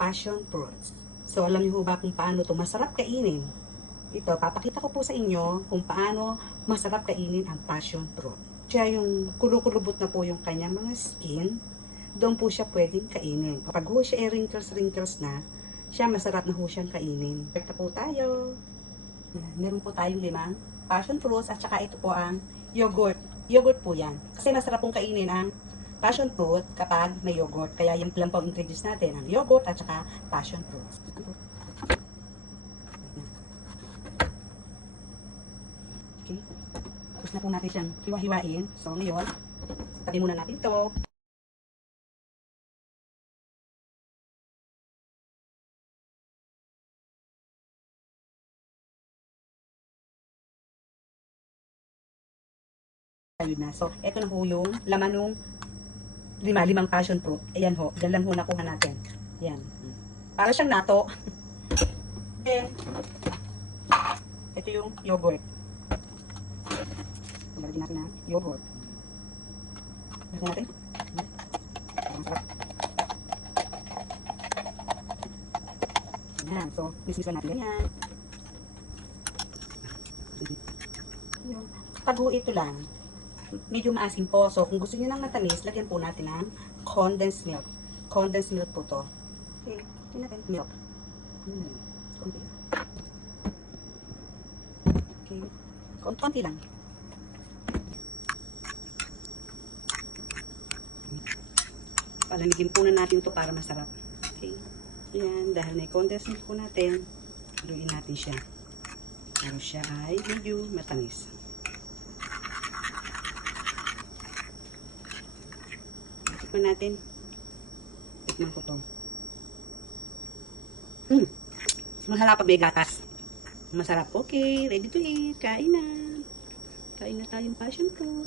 passion fruits. So, alam niyo ba kung paano to masarap kainin? Ito, papakita ko po sa inyo kung paano masarap kainin ang passion fruit. Siya yung kulukulubot na po yung kanyang mga skin, doon po siya pwedeng kainin. Kapag ho siya wrinkles na, siya masarap na ho siyang kainin. Pagka po tayo, meron po tayong 5 passion fruits at saka ito po ang yogurt. Yogurt po yan. Kasi masarap pong kainin ang passion fruit kapag may yogurt. Kaya yung lang po introduce natin ang yogurt at saka passion fruits. Okay. Tapos na po natin siyang hiwa-hiwain. So ngayon, tabi muna natin ito. Ayun na. So, ito na po yung laman ng limang passion fruit. Ayan ho. Yan lang ho nakuha natin. Yan. Para siyang nato. Then, ito yung yogurt. Lagyan natin na yogurt. Lagyan natin. Ayan. So, mismisan natin yan. Pag ito lang, medyo maasim po. So, kung gusto niyo ng matamis, lagyan po natin ng condensed milk. Condensed milk po to. Okay. Lagyan natin milk. Konti lang. Okay. Konti lang. Palamigin po na natin to para masarap. Okay. Ayan. Dahil may condensed milk po natin, haluin natin siya. Para siya ay medyo matamis. Tikman natin. Tikman ko to. Masarap pag may gatas. Masarap. Okay, ready to eat. Kain na. Kain na tayong passion fruit.